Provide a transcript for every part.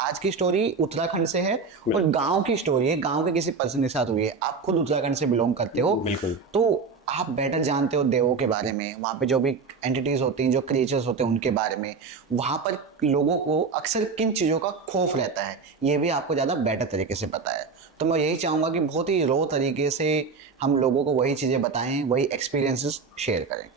आज की स्टोरी उत्तराखंड से है और गांव की स्टोरी है, गांव के किसी पर्सन के साथ हुई है। आप खुद उत्तराखंड से बिलोंग करते हो, बिल्कुल। तो आप बेटर जानते हो देवों के बारे में, वहाँ पे जो भी एंटिटीज होती हैं, जो क्रिएचर्स होते हैं उनके बारे में। वहाँ पर लोगों को अक्सर किन चीज़ों का खौफ रहता है ये भी आपको ज़्यादा बेटर तरीके से पता है। तो मैं यही चाहूँगा कि बहुत ही रो तरीके से हम लोगों को वही चीज़ें बताएं, वही एक्सपीरियंसेस शेयर करें।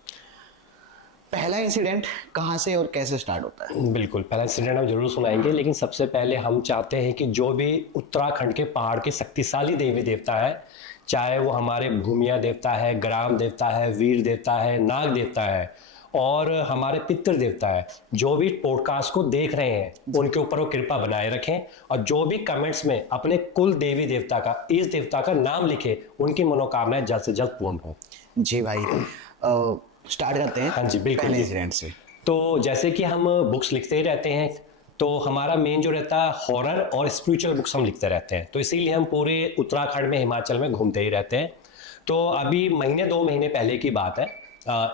पहला इंसिडेंट कहाँ से और कैसे स्टार्ट होता है? बिल्कुल, पहला इंसिडेंट हम जरूर सुनाएंगे, लेकिन सबसे पहले हम चाहते हैं कि जो भी उत्तराखंड के पहाड़ के शक्तिशाली देवी देवता है, चाहे वो हमारे भूमिया देवता है, ग्राम देवता है, वीर देवता है, नाग देवता है और हमारे पितृ देवता है, जो भी पॉडकास्ट को देख रहे हैं उनके ऊपर वो कृपा बनाए रखें और जो भी कमेंट्स में अपने कुल देवी देवता का, इस देवता का नाम लिखे, उनकी मनोकामनाएं जल्द से जल्द पूर्ण हो। जी भाई, स्टार्ट करते हैं। हाँ जी, बिल्कुल। पहले इंसिडेंट से। तो जैसे कि हम बुक्स लिखते ही रहते हैं, तो हमारा मेन जो रहता है हॉरर और स्पिरिचुअल बुक्स हम लिखते रहते हैं, तो इसीलिए हम पूरे उत्तराखंड में, हिमाचल में घूमते ही रहते हैं। तो अभी महीने 2 महीने पहले की बात है,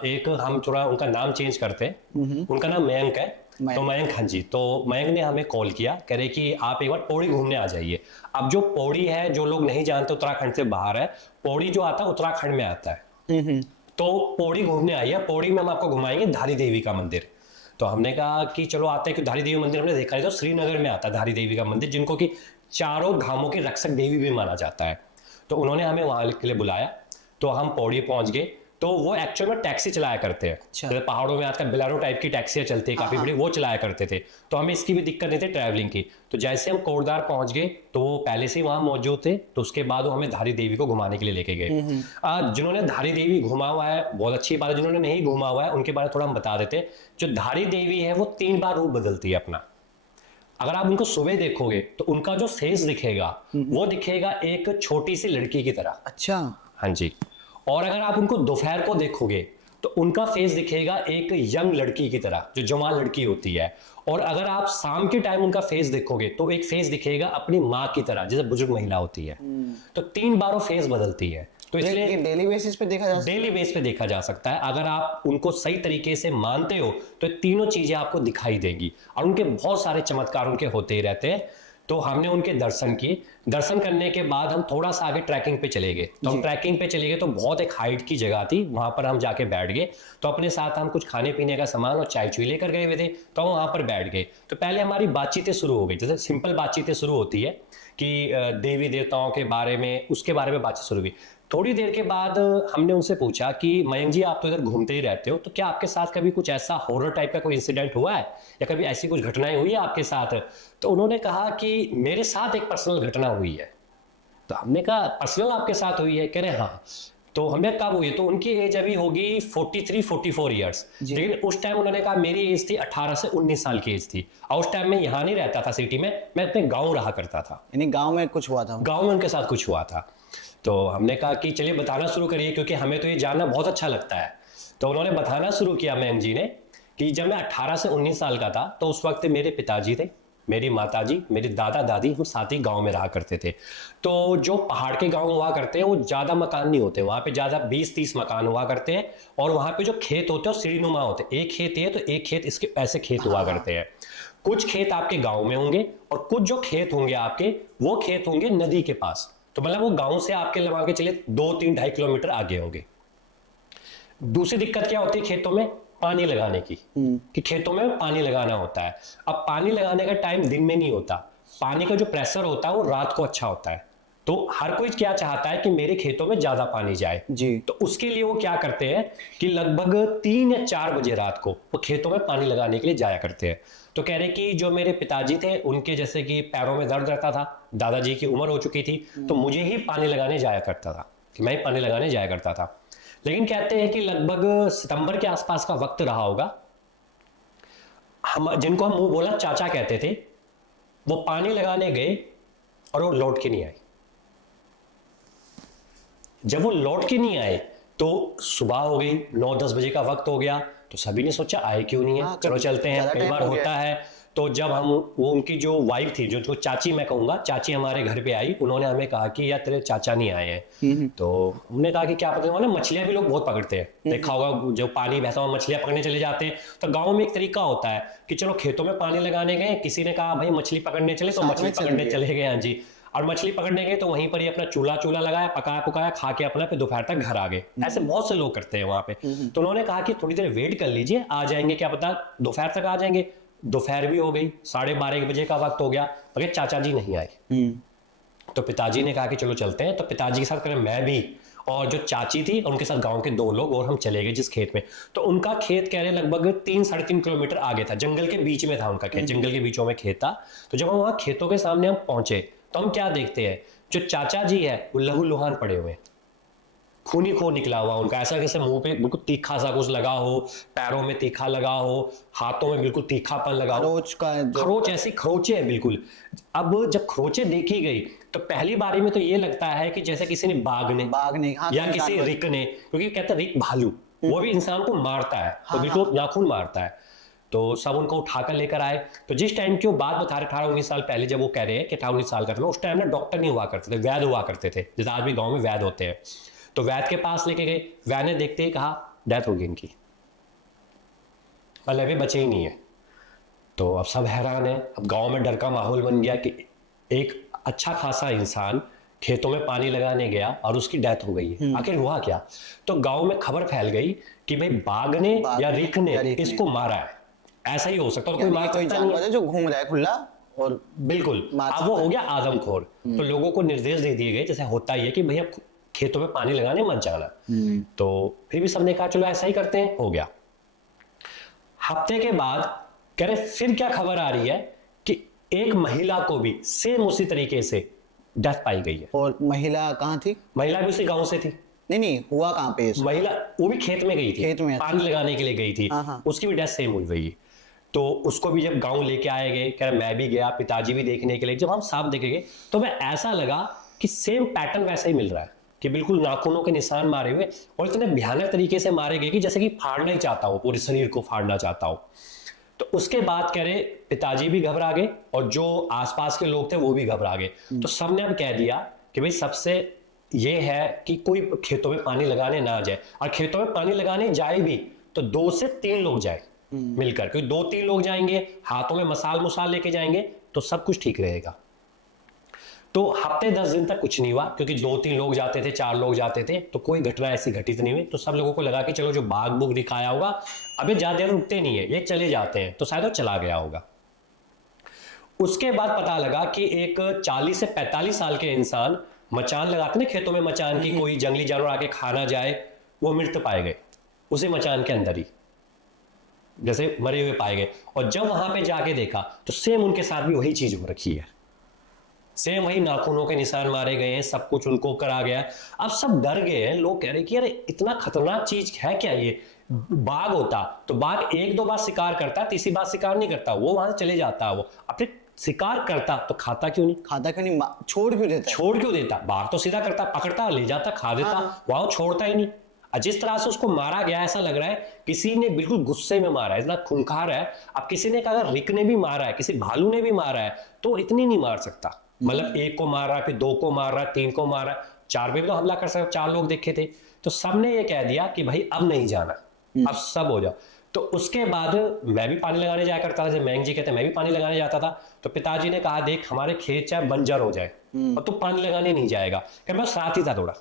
एक हम थोड़ा उनका नाम चेंज करते हैं, उनका नाम मयंक है। तो मयंक, हाँ जी, तो मयंक ने हमें कॉल किया, कह रहे कि आप एक बार पौड़ी घूमने आ जाइए। अब जो पौड़ी है, जो लोग नहीं जानते उत्तराखंड से बाहर है, पौड़ी जो आता है उत्तराखंड में आता है। तो पौड़ी घूमने आई है, पौड़ी में हम आपको घुमाएंगे धारी देवी का मंदिर। तो हमने कहा कि चलो आते हैं, कि धारी देवी मंदिर हमने देखा है तो श्रीनगर में आता है धारी देवी का मंदिर, जिनको कि चारों धामों की रक्षक देवी भी माना जाता है। तो उन्होंने हमें वहां के लिए बुलाया, तो हम पौड़ी पहुंच गए। तो वो एक्चुअल में टैक्सी चलाया करते हैं, तो पहाड़ों में आजकल बिलारो टाइप की टैक्सियां चलती है काफी बड़ी, वो चलाया करते थे। तो हमें इसकी भी दिक्कत नहीं थी ट्रैवलिंग की। तो जैसे हम कोटद्वार पहुंच गए तो वो पहले से ही वहां मौजूद थे, तो उसके बाद वो हमें धारी देवी को घुमाने के लिए लेके गए। जिन्होंने धारी देवी घुमा हुआ है बहुत अच्छी बात है, जिन्होंने नहीं घुमा हुआ है उनके बारे में थोड़ा हम बता देते। जो धारी देवी है वो 3 बार रूप बदलती है अपना। अगर आप उनको सुबह देखोगे तो उनका जो फेस दिखेगा वो दिखेगा एक छोटी सी लड़की की तरह। अच्छा। हाँ जी। और अगर आप उनको दोपहर को देखोगे तो उनका फेस दिखेगा एक यंग लड़की की तरह, जो जवान लड़की होती है। और अगर आप शाम के टाइम उनका फेस देखोगे तो एक फेस दिखेगा अपनी माँ की तरह, जैसे बुजुर्ग महिला होती है। तो 3 बार वो फेस बदलती है। तो इसलिए डेली बेसिस पे देखा जा सकता है। डेली बेस पे देखा जा सकता है। अगर आप उनको सही तरीके से मानते हो तो तीनों चीजें आपको दिखाई देंगी, और उनके बहुत सारे चमत्कार उनके होते ही रहते हैं। तो हमने उनके दर्शन किए। दर्शन करने के बाद हम थोड़ा सा आगे ट्रैकिंग पे चले गए। तो हम ट्रैकिंग पे चले गए तो बहुत एक हाइट की जगह थी, वहां पर हम जाके बैठ गए। तो अपने साथ हम कुछ खाने पीने का सामान और चाय चुई लेकर गए हुए थे, तो हम वहां पर बैठ गए। तो पहले हमारी बातचीतें शुरू हो गई, जैसे सिंपल बातचीतें शुरू होती है कि देवी देवताओं के बारे में, उसके बारे में बातचीत शुरू हुई। थोड़ी देर के बाद हमने उनसे पूछा कि मयंक जी, आप तो इधर घूमते ही रहते हो, तो क्या आपके साथ कभी कुछ ऐसा हॉरर टाइप का कोई इंसिडेंट हुआ है, या कभी ऐसी कुछ घटनाएं हुई है आपके साथ? तो उन्होंने कहा कि मेरे साथ एक पर्सनल घटना हुई है। तो हमने कहा पर्सनल आपके साथ हुई है? कह रहे हाँ। तो हमने कब हुई? तो उनकी एज अभी होगी 43-44 ईयर्स, लेकिन उस टाइम उन्होंने कहा मेरी एज थी 18 से 19 साल की एज थी। और उस टाइम मैं यहाँ नहीं रहता था सिटी में, मैं अपने गाँव रहा करता था। यानी गाँव में कुछ हुआ था? गाँव में उनके साथ कुछ हुआ था। तो हमने कहा कि चलिए बताना शुरू करिए, क्योंकि हमें तो ये जानना बहुत अच्छा लगता है। तो उन्होंने बताना शुरू किया मयंक जी ने कि जब मैं 18 से 19 साल का था तो उस वक्त मेरे पिताजी थे, मेरी माताजी, मेरे दादा दादी, हम साथ ही गांव में रहा करते थे। तो जो पहाड़ के गांव हुआ करते हैं वो ज़्यादा मकान नहीं होते, वहाँ पे ज़्यादा 20-30 मकान हुआ करते हैं। और वहाँ पे जो खेत होते हैं वो सीढ़ीनुमा होते हैं, एक खेत है तो एक खेत इसके ऐसे खेत हुआ करते हैं। कुछ खेत आपके गाँव में होंगे और कुछ जो खेत होंगे आपके, वो खेत होंगे नदी के पास। तो मतलब वो गांव से आपके लगा के चले 2-3-2.5 किलोमीटर आगे होंगे। दूसरी दिक्कत क्या होती है खेतों में? पानी लगाने की, कि खेतों में पानी लगाना होता है। अब पानी लगाने का टाइम दिन में नहीं होता, पानी का जो प्रेशर होता है वो रात को अच्छा होता है। तो हर कोई क्या चाहता है कि मेरे खेतों में ज्यादा पानी जाए जी। तो उसके लिए वो क्या करते हैं कि लगभग 3 या 4 बजे रात को वो खेतों में पानी लगाने के लिए जाया करते हैं। तो कह रहे कि जो मेरे पिताजी थे उनके जैसे कि पैरों में दर्द रहता था, दादाजी की उम्र हो चुकी थी, तो मुझे ही पानी लगाने जाया करता था, कि मैं ही पानी लगाने जाया करता था। लेकिन कहते हैं कि लगभग सितंबर के आसपास का वक्त रहा होगा, हम जिनको हम मुंह बोला चाचा कहते थे, वो पानी लगाने गए और वो लौट के नहीं आए। जब वो लौट के नहीं आए तो सुबह हो गई, 9-10 बजे का वक्त हो गया। तो सभी ने सोचा आए क्यों नहीं है, चलो चलते हैं, कई बार होता है। तो जब हम वो उनकी जो वाइफ थी, जो चाची मैं कहूँगा, चाची हमारे घर पे आई, उन्होंने हमें कहा कि यार तेरे चाचा नहीं आए हैं। तो हमने कहा कि क्या पता, वहाँ ना मछलियाँ भी लोग बहुत पकड़ते हैं, देखा होगा जो पानी बहता हुआ मछलियाँ पकड़ने चले जाते हैं। तो गाँव में एक तरीका होता है कि चलो खेतों में पानी लगाने गए, किसी ने कहा भाई मछली पकड़ने चले, तो मछली पकड़ने चले गए। हाँ जी, और मछली पकड़ने गए तो वहीं पर ही अपना चूल्हा चूल्हा लगाया, पकाया पकाया, खा के अपना फिर दोपहर तक घर आ गए। ऐसे बहुत से लोग करते हैं वहां पे। तो उन्होंने कहा कि थोड़ी देर वेट कर लीजिए, आ जाएंगे, क्या पता दोपहर तक आ जाएंगे। दोपहर भी हो गई, 12:30 बजे का वक्त हो गया, मगर चाचा जी नहीं आए। तो पिताजी ने कहा कि चलो चलते हैं। तो पिताजी के साथ करें मैं भी और जो चाची थी उनके साथ गांव के 2 लोग, और हम चले गए जिस खेत में। तो उनका खेत कह रहे लगभग 3-3.5 किलोमीटर आगे था, जंगल के बीच में था उनका खेत, जंगल के बीचों में खेत था। तो जब हम वहां खेतों के सामने हम पहुंचे तो हम क्या देखते हैं, जो चाचा जी है वो लहू लुहान पड़े हुए, खूनी खून निकला हुआ उनका, ऐसा जैसे मुंह पे बिल्कुल तीखा सा कुछ लगा हो, पैरों में तीखा लगा हो, हाथों में बिल्कुल तीखापन लगा हो, खरोच ऐसी खरोचे है बिल्कुल। अब जब खरोचे देखी गई तो पहली बारी में तो ये लगता है कि जैसे किसी ने बाघ ने हाँ, या किसी रिक ने, क्योंकि कहते हैं रिक भालू वो भी इंसान को मारता है, तो बिल्कुल नाखून मारता है। तो सब उनको उठाकर लेकर आए। तो जिस टाइम की वो बात बता रहे 18-19 साल पहले, जब वो कह रहे हैं कि 18-19 साल का था, उस टाइम ना डॉक्टर नहीं हुआ करते थे, वैद्य हुआ करते थे, जैसे आज भी गाँव में वैद्य होते हैं। तो वैद्य के पास लेके गए, वैद्य ने देखते ही कहा डेथ हो गई इनकी, मतलब अभी बचे ही नहीं है। तो अब सब हैरान है, अब गांव में डर का माहौल बन गया कि एक अच्छा खासा इंसान खेतों में पानी लगाने गया और उसकी डेथ हो गई है, आखिर हुआ क्या। तो गांव में खबर फैल गई कि भाई बाघ ने या रिख ने इसको मारा है, ऐसा ही हो सकता है, कोई मार कोई जानवर है जो घूम रहा है खुला और बिल्कुल। अब वो हो गया आदमखोर। तो लोगों को निर्देश दे दिए गए, जैसे होता ही है कि भैया खेतों में पानी लगाने मत जाना। तो फिर भी सबने कहा चलो ऐसा ही करते हैं, हो गया। हफ्ते के बाद कह रहे फिर क्या खबर आ रही है कि एक महिला को भी सेम उसी तरीके से डेथ पाई गई है। और महिला कहाँ थी? महिला भी उसी गांव से थी। नहीं, हुआ कहाँ पे? महिला वो भी खेत में गई थी, खेत में पानी लगाने के लिए गई थी, उसकी भी डेथ सेम हुई गई। तो उसको भी जब गांव लेके आए गए, कह रहे मैं भी गया, पिताजी भी देखने के लिए, जब हम साफ देखेंगे तो मैं ऐसा लगा कि सेम पैटर्न वैसा ही मिल रहा है, कि बिल्कुल नाखूनों के निशान मारे हुए, और इतने भयानक तरीके से मारे गए कि जैसे कि फाड़ना ही चाहता हो, पूरे शरीर को फाड़ना चाहता हो। तो उसके बाद कह रहे पिताजी भी घबरा गए और जो आसपास के लोग थे वो भी घबरा गए। तो सबने अब कह दिया कि भाई सबसे ये है कि कोई खेतों में पानी लगाने ना जाए, और खेतों में पानी लगाने जाए भी तो 2 से 3 लोग जाए मिलकर, क्योंकि 2-3 लोग जाएंगे, हाथों में मसाल लेके जाएंगे तो सब कुछ ठीक रहेगा। तो हफ्ते 10 दिन तक कुछ नहीं हुआ, क्योंकि 2-3 लोग जाते थे, 4 लोग जाते थे, तो कोई घटना ऐसी घटित नहीं हुई। तो सब लोगों को लगा कि चलो जो बाघ बुघ दिखाया होगा, अबे ज्यादा देर रुकते नहीं है, ये चले जाते हैं, तो शायद वो चला गया होगा। उसके बाद पता लगा कि एक 40 से 45 साल के इंसान मचान लगाते ना खेतों में, मचान की कोई जंगली जानवर आके खा ना जाए, वो मृत पाए गए उसी मचान के अंदर ही, जैसे मरे हुए पाए गए। और जब वहां पे जाके देखा तो सेम उनके साथ भी वही चीज हो रखी है, सेम वही नाखूनों के निशान मारे गए हैं, सब कुछ उनको करा गया। अब सब डर गए हैं, लोग कह रहे कि यार इतना खतरनाक चीज है क्या ये। बाघ होता तो बाघ 1-2 बार शिकार करता, तीसरी बार शिकार नहीं करता, वो वहां से चले जाता। वो अपने शिकार करता तो खाता क्यों नहीं, छोड़ क्यों देता? बाघ तो सीधा करता, पकड़ता, ले जाता, खा देता, वहां छोड़ता ही नहीं। जिस तरह से उसको मारा गया, ऐसा लग रहा है किसी ने बिल्कुल गुस्से में मारा है, इतना खूंखार है। अब किसी ने कहा रिक ने भी मारा है, किसी भालू ने भी मारा है, तो इतनी नहीं मार सकता, मतलब 1 को मार रहा है, फिर 2 को मार रहा है, 3 को मार रहा है, 4 पे भी तो हमला कर सकता। 4 लोग देखे थे। तो सबने ये कह दिया कि भाई अब नहीं जाना, अब सब हो जाओ। तो उसके बाद मैं भी पानी लगाने जाया करता था, जैसे मैंग जी कहते हैं, मैं भी पानी लगाने जाता था। तो पिताजी ने कहा देख हमारे खेत चाहे बंजर हो जाए और तू पानी लगाने नहीं जाएगा। मैं साथ ही था थोड़ा।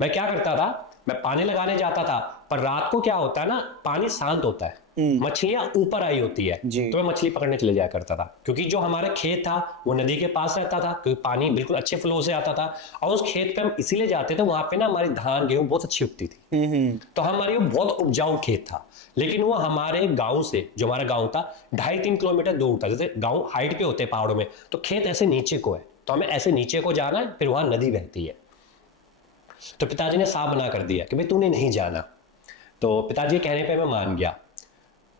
मैं क्या करता था, मैं पानी लगाने जाता था, पर रात को क्या होता है ना, पानी शांत होता है, मछलियां ऊपर आई होती है, तो मैं मछली पकड़ने चले जाया करता था। क्योंकि जो हमारे खेत था वो नदी के पास रहता था, क्योंकि पानी बिल्कुल अच्छे फ्लो से आता था। और उस खेत पे हम इसीलिए जाते थे, वहां पे ना हमारी धान गेहूं बहुत अच्छी उगती थी। तो हमारी बहुत उपजाऊ खेत था। लेकिन वो हमारे गाँव से, जो हमारा गाँव था, 2.5-3 किलोमीटर दूर था। जैसे गाँव हाइट पे होते हैं पहाड़ों में, तो खेत ऐसे नीचे को है, तो हमें ऐसे नीचे को जाना है, फिर वहां नदी बहती है। तो पिताजी ने साफ मना कर दिया कि भाई तूने नहीं जाना। तो पिताजी कहने पे मैं मान गया।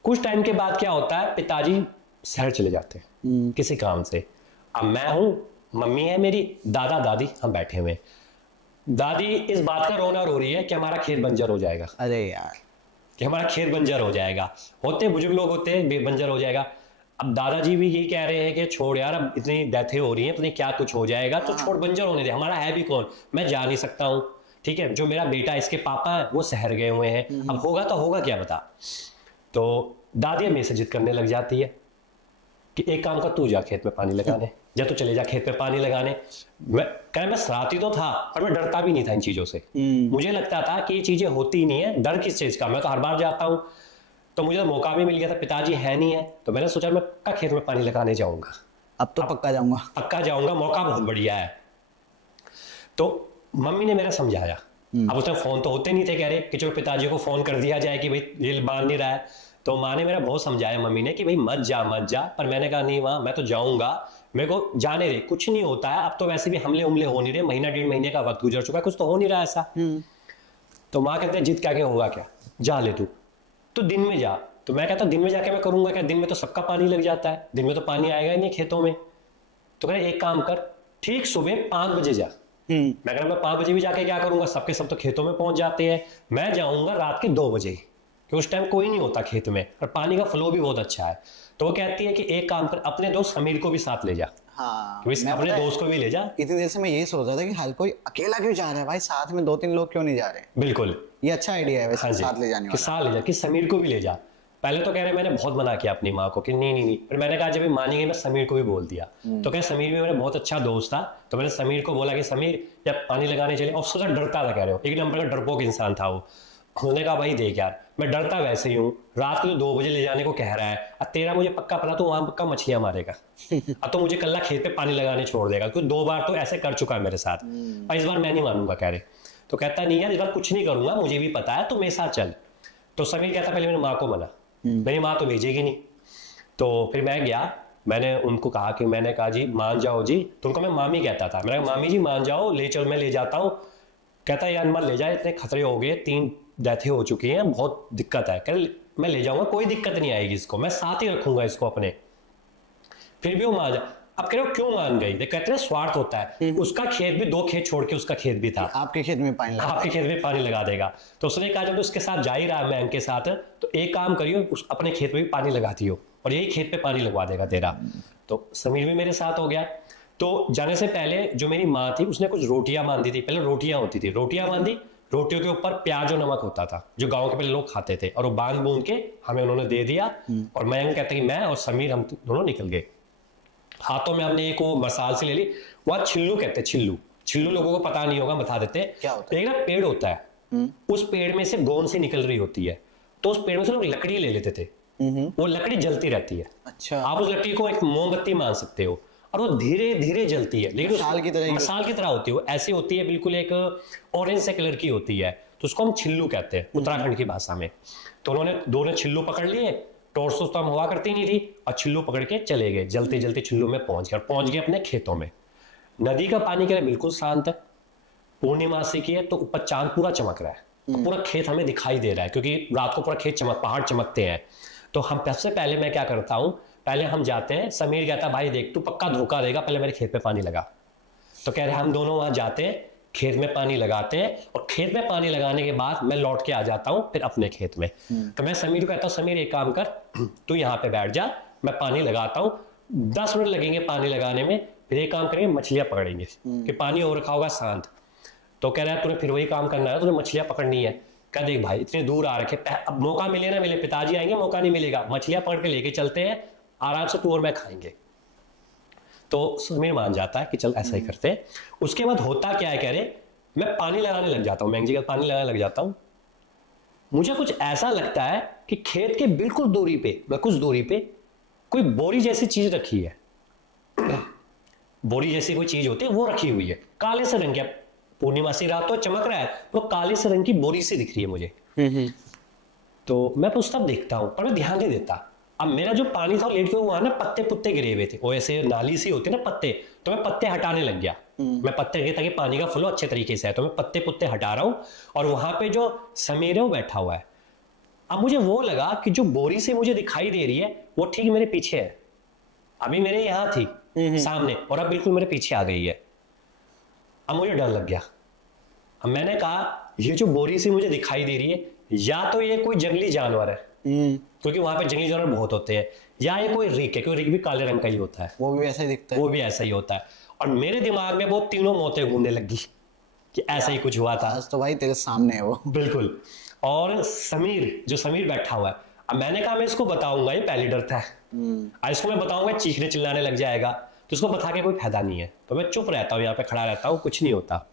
कुछ टाइम के बाद क्या होता है, पिताजी शहर चले जाते हैं किसी काम से। अब मैं हूं, मम्मी है मेरी, दादा दादी हम बैठे हुए। दादी इस बात का रोना रो रही है कि हमारा खेत बंजर हो जाएगा। अरे यार, कि हमारा खेत बंजर हो जाएगा। होते बुजुर्ग लोग होते हैं, बंजर हो जाएगा। अब दादाजी भी यही कह रहे हैं कि छोड़ यार, अब इतनी डेथें हो रही हैं, पता नहीं क्या कुछ हो जाएगा, तो छोड़ बंजर होने दे, हमारा है भी कौन, मैं जा नहीं सकता हूँ, ठीक है, जो मेरा बेटा इसके पापा है वो शहर गए हुए हैं, अब होगा तो होगा क्या बता। तो दादी मेरे से जिद करने लग जाती है कि एक काम कर, तू जा खेत में पानी लगाने, या तो चले जा खेत में पानी लगाने। मैं शरारती तो था पर मैं डरता भी नहीं था इन चीजों से। मुझे लगता था कि ये चीजें होती ही नहीं है, डर किस चीज का, मैं तो हर बार जाता हूँ। तो मुझे तो मौका भी मिल गया था, पिताजी है नहीं है, तो मैंने सोचा मैं पक्का खेत में पानी लगाने जाऊंगा, अब तो पक्का जाऊंगा। पक्का जाऊंगा, मौका बहुत बढ़िया है। तो मम्मी ने मेरा समझाया, अब उस टाइम फोन तो होते नहीं थे, कह रहे कि चलो पिताजी को फोन कर दिया जाए कि भाई ये मान नहीं रहा है। तो माँ ने मेरा बहुत समझाया, मम्मी ने, कि भाई मत जा मत जा, पर मैंने कहा नहीं माँ, मैं तो जाऊंगा, मेरे को जाने दे, कुछ नहीं होता है, अब तो वैसे भी हमले उमले हो नहीं रहे, महीना 1.5 महीने का वक्त गुजर चुका है, कुछ तो हो नहीं रहा ऐसा। तो माँ कहते हैं जिद क्या क्या होगा क्या, जा ले तू, तो दिन में जा। तो मैं कहता दिन में जाके मैं करूंगा क्या, दिन में तो सबका पानी लग जाता है, दिन में तो पानी आएगा ही नहीं खेतों में। तो कह रहे एक काम कर, ठीक सुबह 5 बजे जा। मैं कह रहा मैं 5 बजे भी जाके क्या करूंगा, सबके सब तो खेतों में पहुंच जाते हैं, मैं जाऊंगा रात के 2 बजे, कि उस टाइम कोई नहीं होता खेत में और पानी का फ्लो भी बहुत अच्छा है। तो वो कहती है कि एक काम कर, अपने दोस्त समीर को भी साथ ले जा। हाँ, तो अपने दोस्त को भी ले जा। इतनी देर से मैं यही सोच रहा था कि हर कोई अकेला क्यों जा रहा है भाई, साथ में 2-3 लोग क्यों नहीं जा रहे। बिल्कुल, ये अच्छा आइडिया है वैसे, हाँ जी, साथ ले जाने कि वाला। साथ ले जा, कि समीर को भी ले जा। पहले तो कह रहे मैंने बहुत मना किया अपनी माँ को कि नहीं नहीं नहीं, फिर मैंने कहा जब मानी गई मैं समीर को भी बोल दिया। तो कह समीर भी मेरा बहुत अच्छा दोस्त था, तो मैंने समीर को बोला कि समीर जब पानी लगाने चले, और उससे डरता था, कह रहे हो एक नंबर का डरपोक इंसान था वो। उसने कहा भाई देख यार, मैं डरता वैसे ही हूँ, रात को तो 2 बजे ले जाने को कह रहा है, अब तेरा मुझे पक्का पता तो वहां पक्का मछलियां मारेगा, अब तो मुझे कल्ला खेत पे पानी लगाने छोड़ देगा, क्योंकि 2 बार तो ऐसे कर चुका है मेरे साथ, और इस बार मैं नहीं मानूंगा, कह रहे। तो कहता नहीं यार इस बार कुछ नहीं करूंगा, मुझे भी पता है, तो मेरे साथ चल। तो समीर कहता पहले मेरी माँ को मना, मेरी माँ तो भेजेगी नहीं। तो फिर मैं गया, मैंने उनको कहा कि मैंने कहा जी मान जाओ जी, तो उनको मैं मामी कहता था, मैंने कहा मामी जी मान जाओ, ले चल मैं ले जाता हूँ। कहता यार मत ले जाए, इतने खतरे हो गए, 3 डेथें हो चुकी हैं, बहुत दिक्कत है। कह मैं ले जाऊंगा, कोई दिक्कत नहीं आएगी, इसको मैं साथ ही रखूंगा इसको अपने। फिर भी वो मान जा। अब कह रहे हो क्यों मान गई, कहते हैं स्वार्थ होता है, उसका खेत भी 2 खेत छोड़ के उसका खेत भी था, आपके खेत में पानी लगा, आपके खेत में पानी लगा देगा। तो उसने कहा जब उसके साथ जा ही रहा है मैं के साथ, तो एक काम करियो, उस अपने खेत में भी पानी लगाती हो, और यही खेत पे पानी लगवा देगा तेरा। तो समीर भी मेरे साथ हो गया। तो जाने से पहले जो मेरी माँ थी उसने कुछ रोटियां बांधी थी, पहले रोटियां होती थी, रोटियां बांधी, रोटियों के ऊपर प्याज और नमक होता था जो गांव के पहले लोग खाते थे, और वो बांध बूंद के हमें उन्होंने दे दिया। और मयंक कहते कि मैं और समीर हम दोनों निकल गए, हाथों में हमने एक वो मसाल से ले ली, वह छिल्लू कहते हैं, छिल्लू, छिल्लू लोगों को पता नहीं होगा, बता देते हैं क्या होता है। एक ना पेड़ होता है, उस पेड़ में से गोंद सी निकल रही होती है, तो उस पेड़ में से लोग लकड़ी ले लेते थे, वो लकड़ी जलती रहती है। अच्छा, आप उस लकड़ी को एक मोमबत्ती मान सकते हो, और वो धीरे धीरे जलती है, लेकिन मसाल की तरह, मसाल की तरह होती है, वो ऐसी होती है बिल्कुल एक ऑरेंज से कलर की होती है, तो उसको हम छिल्लू कहते हैं उत्तराखंड की भाषा में। तो उन्होंने दोनों छिल्लू पकड़ लिए, टॉर्च तो हम हुआ करती नहीं थी, और छिल्लू पकड़ के चले गए, जलते जलते छिल्लू में पहुंच गए अपने खेतों में। नदी का पानी क्या है बिल्कुल शांत है, पूर्णिमासी की है, तो ऊपर चांद पूरा चमक रहा है, पूरा खेत हमें दिखाई दे रहा है, क्योंकि रात को पूरा खेत पहाड़ चमकते हैं। तो हम सबसे पहले मैं क्या करता हूँ, पहले हम जाते हैं, समीर कहता भाई देख तू पक्का धोखा देगा, पहले मेरे खेत में पानी लगा। तो कह रहे हम दोनों वहां जाते हैं, खेत में पानी लगाते हैं, और खेत में पानी लगाने के बाद मैं लौट के आ जाता हूँ फिर अपने खेत में। तो मैं समीर को कहता हूँ समीर एक काम कर, तू यहाँ पे बैठ जा, मैं पानी लगाता हूँ, 10 मिनट लगेंगे पानी लगाने में, फिर एक काम करेंगे मछलियां पकड़ेंगे, कि पानी हो रखा होगा शांत। तो कह रहा है तूने फिर वही काम करना है, तुझे मछलियां पकड़नी है। कह देख भाई इतने दूर आ रखे, अब मौका मिले ना मिले, पिताजी आएंगे मौका नहीं मिलेगा, मछलियां पकड़ के लेके चलते हैं, आराम से तू और मैं खाएंगे। तो समीर मान जाता है कि चल ऐसा ही करते हैं। उसके बाद होता क्या है, कह रहे मैं पानी लगाने लग जाता हूँ, मैंग का पानी लगाने लग जाता हूँ। मुझे कुछ ऐसा लगता है कि खेत के बिल्कुल दूरी पे, कुछ दूरी पे कोई बोरी जैसी चीज रखी है, बोरी जैसी कोई चीज होती है वो रखी हुई है, काले से रंग की, पूर्णिमासी रात तो चमक रहा है, तो काले से रंग की बोरी सी दिख रही है मुझे। तो मैं उस तब देखता हूं, पर मैं ध्यान नहीं देता। अब मेरा जो पानी था लेट के हुआ ना, पत्ते पुत्ते गिरे हुए थे, वो ऐसे नाली सी होती है ना पत्ते, तो मैं पत्ते हटाने लग गया। मैं पत्ते गिरे ताकि पानी का फ्लो अच्छे तरीके से है, तो मैं पत्ते पुत्ते हटा रहा हूं, और वहां पे जो समीर है वो बैठा हुआ है। अब मुझे वो लगा कि जो बोरी से मुझे दिखाई दे रही है वो ठीक मेरे पीछे है, अभी मेरे यहाँ थी सामने, और अब बिल्कुल मेरे पीछे आ गई है। अब मुझे डर लग गया। अब मैंने कहा ये जो बोरी से मुझे दिखाई दे रही है, या तो ये कोई जंगली जानवर है, क्योंकि वहां पे जंगली जानवर बहुत होते हैं, या ये कोई रिक है, क्योंकि रिक भी काले रंग का ही होता है, वो भी ऐसा ही दिखता है। वो भी ऐसा ही होता है। और मेरे दिमाग में वो तीनों मौतें घूमने लगी कि ऐसा ही कुछ हुआ था। आज तो भाई तेरे सामने है वो। बिल्कुल। और समीर बैठा हुआ है। अब मैंने कहा मैं इसको बताऊंगा, ये पहले डरता है, आज इसको मैं बताऊंगा चीखने चिल्लाने लग जाएगा, तो उसको बता के कोई फायदा नहीं है। तो मैं चुप रहता हूँ, यहाँ पे खड़ा रहता हूँ, कुछ नहीं होता।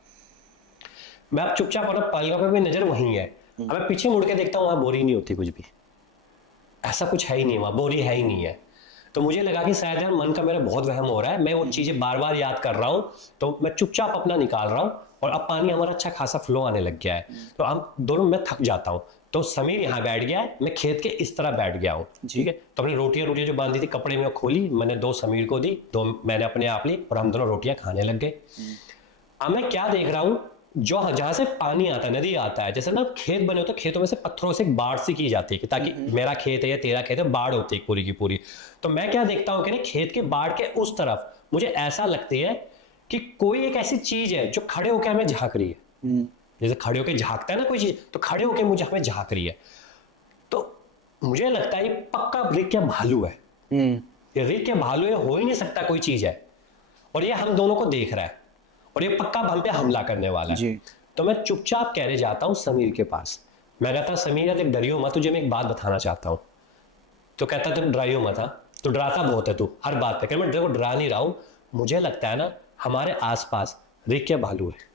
मैं अब चुपचाप और पलकों पे भी नजर वहीं है। अब मैं पीछे मुड़ के देखता हूँ, वहां बोरी नहीं होती कुछ भी, ऐसा कुछ है ही नहीं, वहां बोरी है ही नहीं है। तो मुझे लगा कि शायद यार मन का मेरा बहुत वहम हो रहा है, मैं वो चीजें बार बार याद कर रहा हूँ। तो मैं चुपचाप अपना निकाल रहा हूँ, और अब पानी हमारा अच्छा खासा फ्लो आने लग गया है। तो हम दोनों, मैं थक जाता हूँ। तो समीर यहाँ बैठ गया है, मैं खेत के इस तरह बैठ गया हूँ, ठीक है। तो अपनी रोटियां जो बांधी थी कपड़े में खोली, मैंने 2 समीर को दी, 2 मैंने अपने आप ली, और हम दोनों रोटियां खाने लग गए। अब मैं क्या देख रहा हूँ, जो जहां से पानी आता है, नदी आता है, जैसे ना खेत बने होते, खेतों में से पत्थरों से बाढ़ सी की जाती है कि ताकि मेरा खेत है या तेरा खेत है, बाढ़ होती है पूरी की पूरी। तो मैं क्या देखता हूँ कि खेत के बाढ़ के उस तरफ मुझे ऐसा लगती है कि कोई एक ऐसी चीज है जो खड़े होकर हमें झांक रही है। जैसे खड़े होकर झांकता है ना कोई चीज, तो खड़े होकर मुझे हमें झांक रही है। तो मुझे लगता है ये पक्का रिक या भालू है। ये रिक या भालू है, हो ही नहीं सकता, कोई चीज है, और ये हम दोनों को देख रहा है, और ये पक्का हम पे हमला करने वाला है। तो मैं चुपचाप कहने जाता हूँ समीर के पास। मैं कहता, समीर यार डरियो मत, तुझे मैं एक बात बताना चाहता हूँ। तो कहता, तुम डराइयो मत, तो डराता बहुत है तू हर बात पे। मैं तेरे को डरा नहीं रहा हूँ, मुझे लगता है ना हमारे आसपास रिक या भालू है।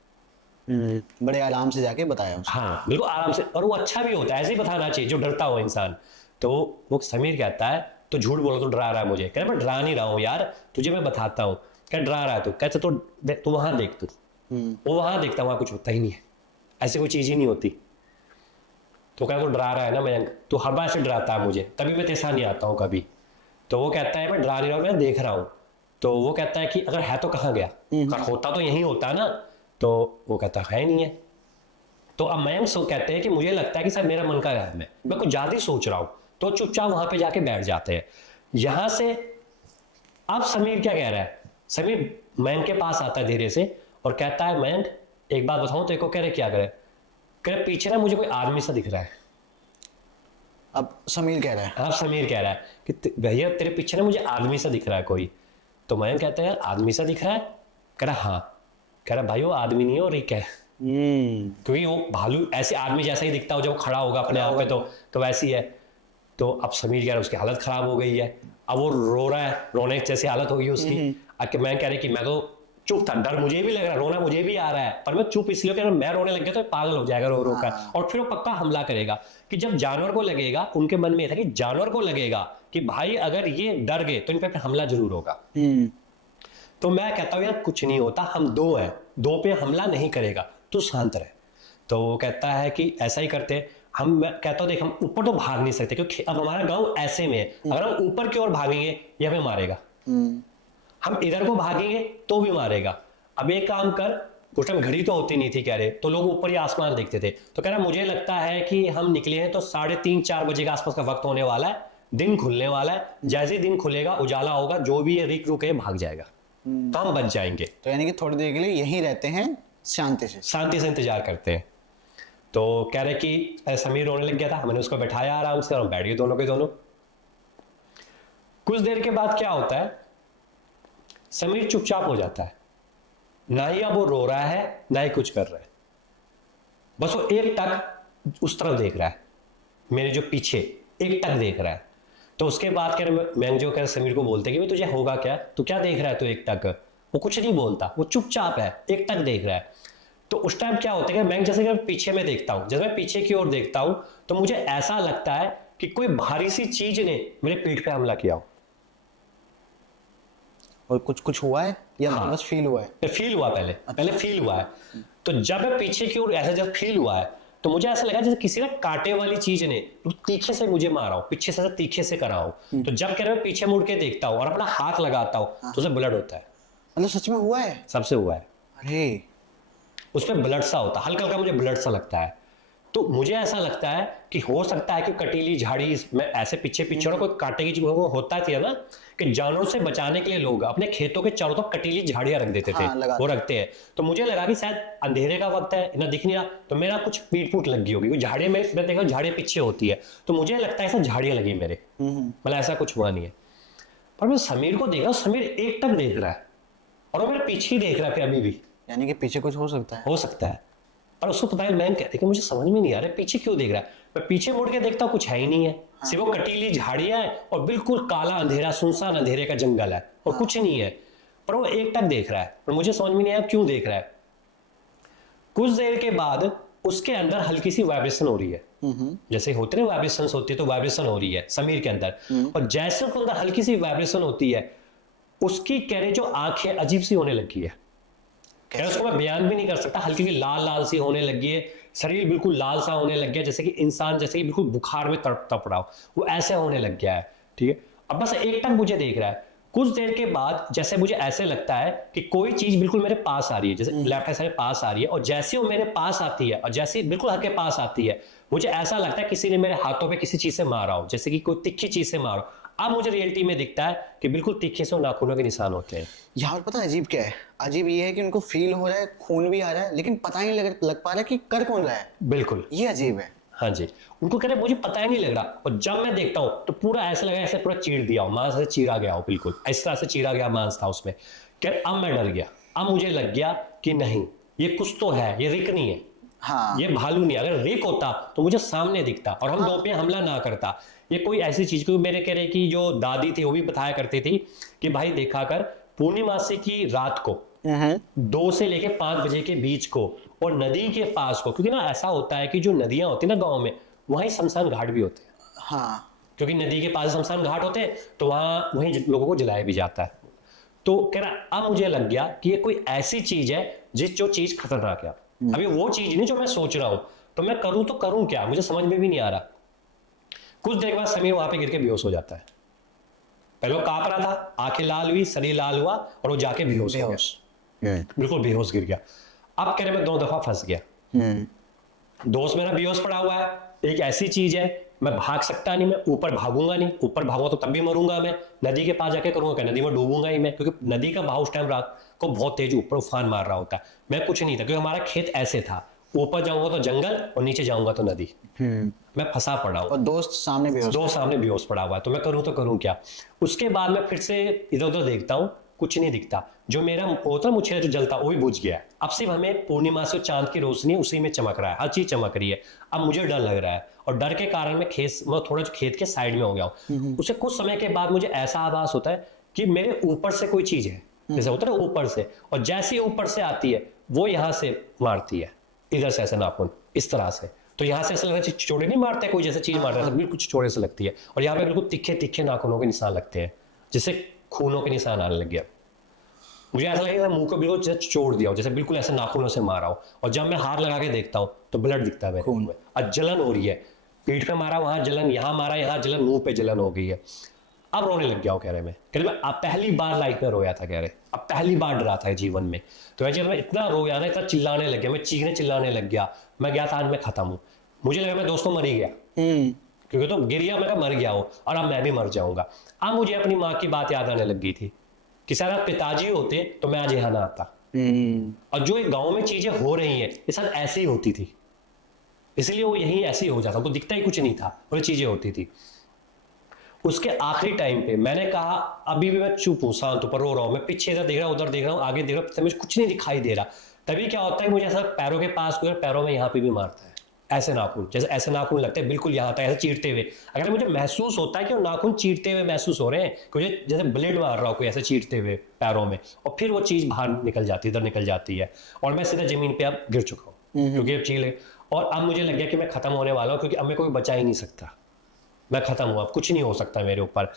बड़े आराम से जाके बताया उसको। हाँ बिल्कुल आराम से, और वो अच्छा भी होता है, ऐसे ही बताना चाहिए जो डरता हो इंसान। तो वो समीर कहता है, तो झूठ बोलो, तो डरा रहा है मुझे। कह रहा मैं डरा नहीं रहा हूँ यार, तुझे मैं बताता हूँ। क्या डरा रहा है तू? कहते तू वहां देख, तू वो वहां देखता, वहां कुछ होता ही नहीं है, ऐसी कोई चीज ही नहीं होती। तो कहता, तू डरा रहा है ना मयंक, तू हर बार से डराता है मुझे, तभी मैं तेरे साथ नहीं आता हूँ कभी। तो वो कहता है मैं डरा नहीं रहा हूँ, मैं देख रहा हूँ। तो वो कहता है कि अगर है तो कहाँ गया, अगर होता तो यही होता ना। तो वो कहता है नहीं है। तो अब मयंक कहते हैं कि मुझे लगता है कि सर मेरा मन का वहम है, मैं कुछ ज्यादा ही सोच रहा हूँ। तो चुपचाप वहां पे जाके बैठ जाते हैं। यहां से अब समीर क्या कह रहा है, समीर मयंक के पास आता है धीरे से और कहता है, मयंक एक बात बताऊं तेरे को। कह रहे क्या करे? कह रहे पीछे ना मुझे कोई आदमी सा दिख रहा है। अब समीर कह रहा है, अब समीर कह रहा है कि भैया तेरे पीछे ना मुझे आदमी सा दिख रहा है कोई। तो मयंक कहता है, आदमी सा दिख रहा है? कह रहा हाँ। कह रहा भाई वो आदमी नहीं है, और रिक है। क्योंकि वो भालू ऐसे आदमी जैसा ही दिखता हो जब वो खड़ा होगा अपने आप पे, तो वैसी है। तो अब समीर कह रहा है उसकी हालत खराब हो गई है, अब वो रो रहा है, रोने जैसी हालत होगी उसकी। अब मैं कह रही कि मैं तो चुप था, डर मुझे भी लग रहा है, रोना मुझे भी आ रहा है, पर मैं चुप इसलिए कि मैं रोने लग गया तो पागल हो जाएगा रो रो कर, और फिर वो पक्का हमला करेगा। कि जब जानवर को लगेगा, उनके मन में ये था कि जानवर को लगेगा कि भाई अगर ये डर गए तो इन पे हमला जरूर होगा। तो मैं कहता हूँ यार कुछ नहीं होता, हम 2 हैं, 2 पे हमला नहीं करेगा, तू शांत रहे। तो वो कहता है कि ऐसा ही करते हैं हम। मैं कहता हूँ देख हम ऊपर तो भाग नहीं सकते, क्योंकि अब हमारा गांव ऐसे में है, अगर हम ऊपर की ओर भागेंगे ये हमें मारेगा, हम इधर को भागेंगे तो भी मारेगा। अब एक काम कर, उस टाइम घड़ी तो होती नहीं थी कह रहे, तो लोग ऊपर ही आसमान देखते थे। तो कह रहा मुझे लगता है कि हम निकले हैं तो 3:30-4 बजे के आसपास का वक्त होने वाला है, दिन खुलने वाला है। जैसे ही दिन खुलेगा उजाला होगा, जो भी ये रिक रुके भाग जाएगा, तो हम बच जाएंगे। तो यानी कि थोड़ी देर के लिए यहीं रहते हैं, शांति से इंतजार करते हैं। तो कह रहे कि समीर रोने लग गया था, मैंने उसको बैठाया आराम से और बैठ गए दोनों के दोनों। कुछ देर के बाद क्या होता है, समीर चुपचाप हो जाता है, ना ही अब वो रो रहा है ना ही कुछ कर रहा है, बस वो एक टक उस तरफ देख रहा है, मेरे जो पीछे एक टक देख रहा है। तो उसके बाद कह रहे मैं जो कह रहे समीर को बोलते कि तुझे होगा क्या, तू क्या देख रहा है, तू एक टक। वो कुछ नहीं बोलता, वो चुपचाप है, एक टक देख रहा है। तो उस टाइम क्या होता है मैं जैसे कि पीछे में देखता हूं, जब मैं पीछे की ओर देखता हूं तो मुझे ऐसा लगता है कि कोई भारी सी चीज ने मेरे पीठ पे हमला किया हो। और कुछ हुआ है या हाँ, बस फील हुआ है? फील हुआ पहले फील हुआ है। तो जब मैं पीछे की ओर ऐसा जब फील हुआ है तो मुझे ऐसा लगा जैसे किसी ने कांटे वाली चीज ने तीखे से मुझे मारा हो, पीछे से तीखे से करा हो। तो जब कह रहे मैं पीछे मुड़ के देखता हूँ और अपना हाथ लगाता हूँ तो उसे ब्लड होता है। मतलब सच में हुआ है? सबसे हुआ है। अरे उसमें ब्लड सा होता है, हल्का हल्का मुझे ब्लड सा लगता है। तो मुझे ऐसा लगता है कि हो सकता है कि कटीली झाड़ी में ऐसे पीछे पीछे ना कोई काटेगी चीज होता थी ना, कि जानवरों से बचाने के लिए लोग अपने खेतों के चारों तरफ कटीली झाड़ियां रख देते थे। हाँ, लगाते वो रखते हैं। तो मुझे लगा कि शायद अंधेरे का वक्त है ना, दिख नहीं रहा, तो मेरा कुछ पीट फूट लग गई होगी, क्योंकि झाड़ियां मैं देखा झाड़ियां पीछे होती है, तो मुझे लगता है ऐसा झाड़ियां लगी मेरे, मतलब ऐसा कुछ हुआ नहीं है। पर मैं समीर को देख रहा हूँ, समीर एक टक देख रहा है और वो मेरे पीछे ही देख रहा है फिर अभी भी। यानी कि पीछे कुछ हो सकता है। हो सकता है, पर उसको पता है मैं कहते कि मुझे समझ में नहीं आ रहा है पीछे क्यों देख रहा है। मैं पीछे मुड़ के देखता हूँ, कुछ है ही नहीं है, सिर्फ वो कटीली झाड़ियां है और बिल्कुल काला अंधेरा, सुनसान अंधेरे का जंगल है और कुछ नहीं है। पर वो एक टक देख रहा है और मुझे समझ में नहीं आया क्यों देख रहा है। कुछ देर के बाद उसके अंदर हल्की सी वाइब्रेशन हो रही है, जैसे होते ना वाइब्रेशन होती है, तो वाइब्रेशन हो रही है समीर के अंदर। और जैसे उसके अंदर हल्की सी वाइब्रेशन होती है, उसकी कह रहे जो आंखें अजीब सी होने लगी है। उसको मैं बयान भी नहीं कर सकता, हल्की सी लाल लाल सी होने लगी है, शरीर बिल्कुल लाल सा होने लग गया, जैसे कि इंसान जैसे कि बिल्कुल बुखार में तड़प रहा हो, वो ऐसे होने लग गया है। ठीक है, अब बस एक टक मुझे देख रहा है। कुछ देर के बाद जैसे मुझे ऐसे लगता है कि कोई चीज बिल्कुल मेरे पास आ रही है, जैसे लेफ्ट हैंड साइड पास आ रही है, और जैसे वो मेरे पास आती है और जैसे बिल्कुल हल्के पास आती है, मुझे ऐसा लगता है किसी ने मेरे हाथों पे किसी चीज से मारा हो, जैसे कि कोई तिखी चीज से मारा हो। अब मुझे रियलिटी में दिखता है कि बिल्कुल तीखे से नाखूनों के निशान होते हैं। यहाँ पर पता है अजीब क्या है? अजीब ये है कि उनको फील हो रहा है, खून भी आ रहा है, लेकिन पता ही नहीं लग पा रहा है कि कर कौन रहा है। बिल्कुल, ये अजीब है। हाँ जी, उनको कह रहे मुझे पता ही नहीं लग रहा, और जब मैं देखता हूँ तो पूरा ऐसा लगा ऐसे पूरा चीर दिया हो, मांस ऐसे चीरा गया हो, बिल्कुल इस तरह से चीरा गया मांस था उसमें। कह अब मैं डर गया, अब मुझे लग गया कि नहीं ये कुछ तो है, ये रिक नहीं है, हाँ, ये भालू नहीं। अगर रिक होता तो मुझे सामने दिखता और हम दो पे हमला ना करता। ये कोई ऐसी चीज, क्योंकि मेरे कह रहे कि जो दादी थी वो भी बताया करती थी कि भाई देखा कर, पूर्णिमासी की रात को 2 से लेके 5 बजे के बीच को और नदी के पास को, क्योंकि ना ऐसा होता है कि जो नदियां होती है ना गांव में, वहीं शमशान घाट भी होते हैं। हाँ, क्योंकि नदी के पास शमशान घाट होते हैं, तो वहीं लोगों को जलाया भी जाता है। तो कह रहा अब मुझे लग गया कि ये कोई ऐसी चीज है जो चीज खतरनाक है। अभी वो चीज नहीं जो मैं सोच रहा हूं, तो मैं करूं तो करूं क्या, मुझे समझ में भी नहीं आ रहा। कुछ देर बाद समीर वहां पे गिर के बेहोश हो जाता है। पहले वो कांप रहा था, आंखें लाल हुई, शरीर लाल हुआ और वो जाके बेहोश हो गया, बिल्कुल बेहोश गिर गया। अब कह रहे मैं 2 दफा फंस गया। दोस्त मेरा बेहोश पड़ा हुआ है, एक ऐसी चीज है, मैं भाग सकता नहीं, मैं ऊपर भागूंगा नहीं, ऊपर भागूंगा तो तब भी मरूंगा मैं, नदी के पास जाके करूंगा क्या, नदी में डूबूंगा ही मैं, क्योंकि नदी का बहाव उस टाइम रात को बहुत तेज ऊपर उफान मार रहा होता है। मैं कुछ नहीं था, क्योंकि हमारा खेत ऐसे था, ऊपर जाऊंगा तो जंगल और नीचे जाऊंगा तो नदी, मैं फंसा पड़ा हूँ और दोस्त सामने भी दो सामने बेहोश पड़ा हुआ है, तो मैं करूं तो करूं क्या। उसके बाद मैं फिर से इधर उधर देखता हूं, कुछ नहीं दिखता, जो मेरा होता मुझे जो जलता वो भी बुझ गया है। अब सिर्फ हमें पूर्णिमा से चांद की रोशनी उसी में चमक रहा है, हर चीज चमक रही है। अब मुझे डर लग रहा है और डर के कारण मैं थोड़ा खेत के साइड में हो गया हूँ। उसे कुछ समय के बाद मुझे ऐसा आभास होता है कि मेरे ऊपर से कोई चीज है, जैसे होता है ना ऊपर से, और जैसे ऊपर से आती है वो यहाँ से मारती है, इधर से ऐसे नाखून इस तरह से, तो यहाँ से ऐसा लगता है चिचोड़े नहीं मारते कोई, जैसे चीज मारता है बिल्कुल चिचोड़े से लगती है, और यहाँ पे बिल्कुल तिखे तिखे नाखूनों के निशान लगते हैं, जिससे खूनों के निशान आने लग गया। मुझे ऐसा लगेगा मुंह को बिल्कुल चोड़ दिया हो, जैसे बिल्कुल ऐसे नाखूनों से मारा हो, और जब मैं हाथ लगा के देखता हूँ तो ब्लड दिखता है मेरे मुंह में, और जलन हो रही है, पीठ पे मारा वहां जलन, यहाँ मारा यहाँ जलन, मुंह पे जलन हो गई है। अब रोने लग गया हूँ, कह रहे मैं अब पहली बार लाइफ में रोया था, कह रहे अब पहली बार डरा था जीवन में। तो जब मैं इतना रोया ना, इतना चिल्लाने लग गया, मैं चीखने चिल्लाने लग गया, मैं गया था आज मैं खत्म हूँ, मुझे लगा मैं दोस्तों मर ही गया, क्योंकि तो गिर गया, मैं मर गया हूँ और अब मैं भी मर जाऊंगा। अब मुझे अपनी माँ की बात याद आने लग गई थी कि शायद पिताजी होते तो मैं आज यहाँ ना आता, और जो गांव में चीजें हो रही हैं ये सब ऐसे ही होती थी, इसलिए वो यही ऐसे ही हो जाता, तो दिखता ही कुछ नहीं था और चीजें होती थी। उसके आखिरी टाइम पे मैंने कहा अभी भी मैं चुप हूं, शांत ऊपर रो रहा हूं, मैं पीछे इधर देख रहा हूं, उधर देख रहा हूं, आगे देख रहा हूं, मुझे कुछ नहीं दिखाई दे रहा। तभी क्या होता है, मुझे ऐसा पैरों के पास, पैरों में यहाँ पे भी मारता है, ऐसे नाखून, जैसे ऐसे नाखून लगते हैं बिल्कुल यहाँ तक ऐसे चीरते हुए। अगर मुझे महसूस होता है कि वो नाखून चीरते हुए महसूस हो रहे हैं, मुझे जैसे ब्लेड मार रहा हो कोई ऐसे चीरते हुए पैरों में, और फिर वो चीज बाहर निकल जाती है, इधर निकल जाती है, और मैं सीधा जमीन पे अब गिर चुका हूँ, क्योंकि अब चील, और अब मुझे लग गया कि मैं खत्म होने वाला हूँ, क्योंकि अब मैं कोई बचा ही नहीं सकता, मैं खत्म हुआ, कुछ नहीं हो सकता मेरे ऊपर।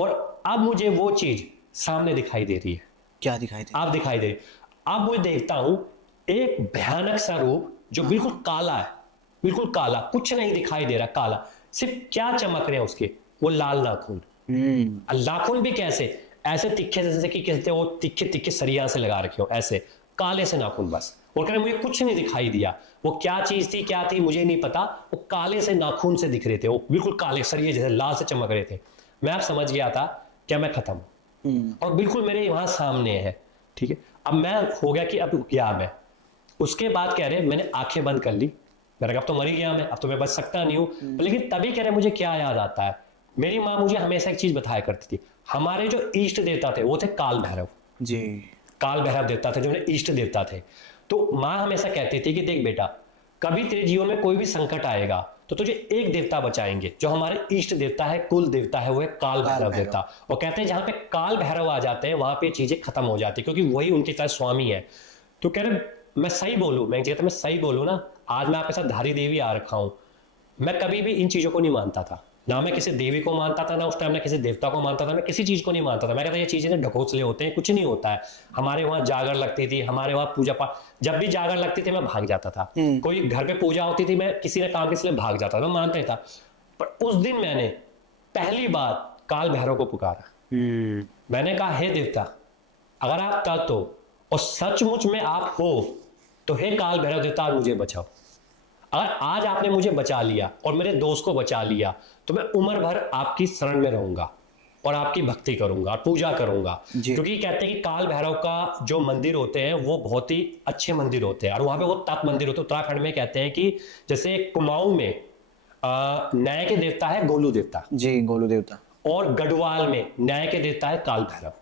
और अब मुझे वो चीज सामने दिखाई दे रही है। क्या दिखाई दे? आप दिखाई दे, अब मुझे देखता हूं एक भयानक सा रूप जो बिल्कुल काला है, बिल्कुल काला, कुछ नहीं दिखाई दे रहा, काला, सिर्फ क्या चमक रहे हैं उसके, वो लाल नाखून। नाखून भी कैसे, ऐसे तिखे, जैसे कि कहते वो तिखे तिखे सरिया से लगा रखे हो, ऐसे काले से नाखून बस। और कह रहे मुझे कुछ नहीं दिखाई दिया, वो क्या चीज थी क्या थी मुझे नहीं पता, वो काले से नाखून से दिख रहे थे, वो बिल्कुल काले सरिये जैसे लाल से चमक रहे थे। मैं अब समझ गया था क्या मैं खत्म हूं, और बिल्कुल मेरे वहां सामने है। ठीक है, अब मैं हो गया कि अब गया मैं। उसके बाद कह रहे मैंने आंखें बंद कर ली, मैंने कहा अब तो मर ही गया मैं, अब तो मैं बच सकता नहीं हूं। लेकिन तभी कह रहे मुझे क्या याद आता है, मेरी माँ मुझे हमेशा एक चीज बताया करती थी, हमारे जो इष्ट देवता थे वो थे काल भैरव। जी। काल भैरव देवता थे जो मेरे इष्ट देवता थे। तो माँ हमेशा कहती थी कि देख बेटा, कभी तेरे जीवन में कोई भी संकट आएगा तो तुझे एक देवता बचाएंगे, जो हमारे इष्ट देवता है, कुल देवता है, वो है काल भैरव देवता। और कहते हैं जहां पे काल भैरव आ जाते हैं वहां पे चीजें खत्म हो जाती है, क्योंकि वही उनके साथ स्वामी है। तो कह रहे मैं सही बोलूं, मैं कहता मैं सही बोलूं ना, आज मैं आपके साथ धारी देवी आ रखा हूं। मैं कभी भी इन चीजों को नहीं मानता था, ना मैं किसी देवी को मानता था, ना उस टाइम मैं किसी देवता को मानता था, मैं किसी चीज को नहीं मानता था। मैं कहता ये चीजें ना ढकोसले होते हैं, कुछ नहीं होता है। हमारे वहां जागर लगती थी, हमारे वहां पूजा पाठ, जब भी जागर लगती थी मैं भाग जाता था। कोई घर पे पूजा होती थी, मैं किसी ने काम के इसलिए भाग जाता था, मैं मानता ही था। पर उस दिन मैंने पहली बार काल भैरव को पुकारा। मैंने कहा हे देवता, अगर आप तत्व हो और सचमुच में आप हो तो हे काल भैरव देवता आज मुझे बचाओ। अगर आज आपने मुझे बचा लिया और मेरे दोस्त को बचा लिया तो मैं उम्र भर आपकी शरण में रहूंगा और आपकी भक्ति करूंगा और पूजा करूंगा। क्योंकि कहते हैं कि काल भैरव का जो मंदिर होते हैं वो बहुत ही अच्छे मंदिर होते हैं, और वहां पे वो तप मंदिर होते हैं। उत्तराखंड में कहते हैं कि जैसे कुमाऊं में न्याय के देवता है गोलू देवता, जी, गोलू देवता। और गढ़वाल में न्याय के देवता है काल भैरव।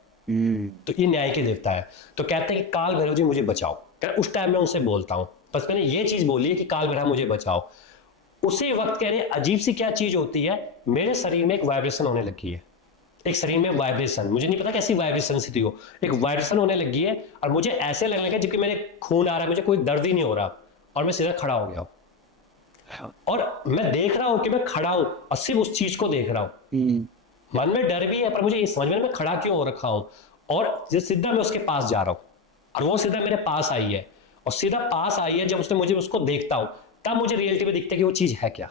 तो ये न्याय के देवता है। तो कहते हैं कि काल भैरव जी मुझे बचाओ। उस टाइम में उनसे बोलता हूं, बस मैंने ये चीज बोली है कि काल भैरव मुझे बचाओ। उसी वक्त कह रहे अजीब सी क्या चीज होती है, मेरे शरीर में एक वाइब्रेशन होने लगी है, एक शरीर में वाइब्रेशन, मुझे नहीं पता कैसी वाइब्रेशन सी थी वो, एक वाइब्रेशन होने लगी है और मुझे ऐसे लगने लगा जबकि मेरे खून आ रहा है, मुझे कोई दर्द ही नहीं हो रहा, और मैं सीधा खड़ा हो गया हूं। और मैं देख रहा हूं कि मैं खड़ा हूं और सिर्फ उस चीज को देख रहा हूं। मन में डर भी है पर मुझे ये समझ में मैं खड़ा क्यों हो रखा हूं, और सीधा मैं उसके पास जा रहा हूं और वो सीधा मेरे पास आई है, और सीधा पास आई है। जब उसने मुझे उसको देखता हूं तब मुझे रियलिटी में दिखता है कि वो चीज है क्या।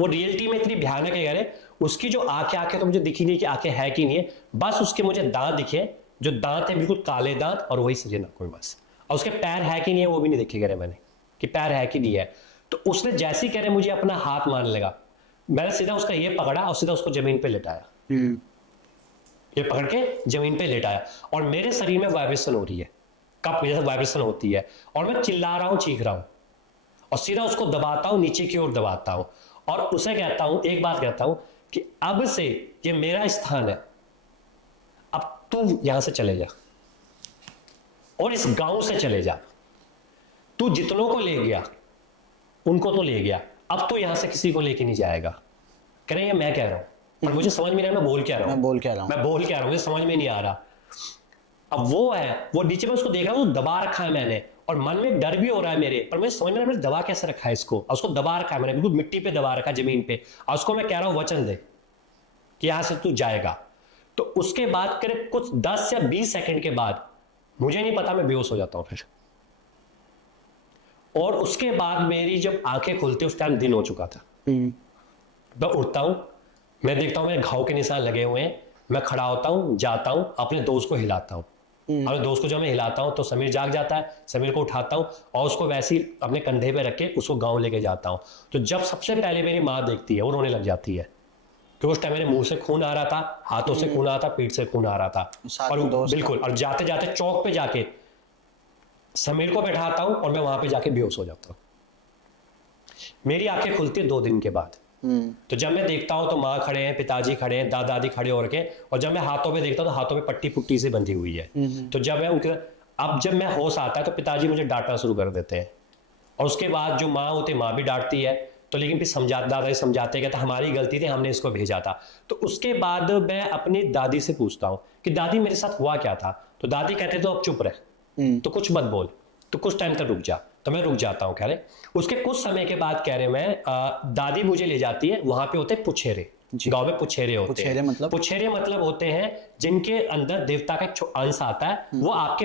वो रियलिटी में इतनी भयानक है, यार उसकी जो आंखें तो मुझे दिखी नहीं कि आंखें है कि नहीं है, बस उसके मुझे दांत दिखे, जो दांत है बिल्कुल काले दांत, और वही सजे नाखून बस। और उसके पैर है कि नहीं है वो भी नहीं देखे कह रहे मैंने कि पैर है कि नहीं है। तो उसने जैसे ही कह रहे मुझे अपना हाथ मारने लगा, मैंने सीधा उसका ये पकड़ा और सीधा उसको जमीन पे लेटाया, ये पकड़ के जमीन पे लेटाया, और मेरे शरीर में वाइब्रेशन हो रही है, कप जैसे वाइब्रेशन होती है, और मैं चिल्ला रहा हूं, चीख रहा हूं, और सीधा उसको दबाता हूं, नीचे की ओर दबाता हूं, और उसे कहता हूं, एक बात कहता हूं कि अब से ये मेरा स्थान है, अब तू यहां से चले जा और इस गांव से चले जा। तू जितनों को ले गया उनको तो ले गया, अब तो यहां से किसी को लेके नहीं जाएगा। कह रहे हैं मैं कह रहा हूं और मुझे समझ में नहीं आ रहा मैं बोल क्या रहा हूं, मुझे समझ में नहीं आ रहा। अब वो है, वो नीचे में उसको देख रहा हूं, दबा रखा है मैंने, और मन में डर भी हो रहा है मेरे, पर मुझे समझ में मैंने दबा कैसे रखा है इसको, और उसको दबा रखा है मैंने, बिल्कुल मिट्टी पे दबा रखा है, जमीन पे, और उसको मैं कह रहा हूं वचन दे कि यहां से तू जाएगा। तो उसके बाद करीब कुछ 10 या 20 सेकंड के बाद मुझे नहीं पता मैं बेहोश हो जाता हूं फिर, और उसके बाद मेरी जब आंखें खुलती उस टाइम दिन हो चुका था। मैं उठता हूं, मैं देखता हूं मेरे घाव के निशान लगे हुए हैं, मैं खड़ा होता हूं, जाता हूं, अपने दोस्त को हिलाता हूं, और दोस्त को जब मैं हिलाता हूं तो समीर जाग जाता है, समीर को उठाता हूं और उसको वैसे ही अपने कंधे पे रख के उसको गांव लेके जाता हूं। तो जब सबसे पहले मेरी माँ देखती है वो रोने लग जाती है, क्योंकि उस टाइम मेरे मुंह से खून आ रहा था, हाथों से खून आ रहा था, पीठ से खून आ रहा था, और बिल्कुल, और जाते जाते चौक पे जाके समीर को बैठाता हूं और मैं वहां पे जाके बेहोश हो जाता हूं। मेरी आंखें खुलती है 2 दिन के बाद। तो जब मैं देखता हूं तो माँ खड़े हैं, पिताजी खड़े हैं, दादा दादी खड़े हो रखे, और जब मैं हाथों में देखता हूं तो हाथों में पट्टी पुट्टी से बंधी हुई है। तो जब मैं उनके, अब जब मैं होश आता है तो पिताजी मुझे डांटना शुरू कर देते हैं, और उसके बाद जो माँ होती है माँ भी डांटती है, तो लेकिन फिर दादाजी समझाते हैं कि हमारी गलती थी, हमने इसको भेजा था। तो उसके बाद मैं अपनी दादी से पूछता हूँ कि दादी मेरे साथ हुआ क्या था। तो दादी कहते तो अब चुप रहे, तो कुछ मत बोल, तो कुछ टाइम तक रुक जा। तो मैं रुक जाता हूँ। कह रहे उसके कुछ समय के बाद कह रहे मैं दादी मुझे ले जाती है, वहां पे होते पुछेरे, गांव में पुछेरे होते हैं। पुछेरे मतलब होते हैं जिनके अंदर देवता का एक अंश आता है, वो आपके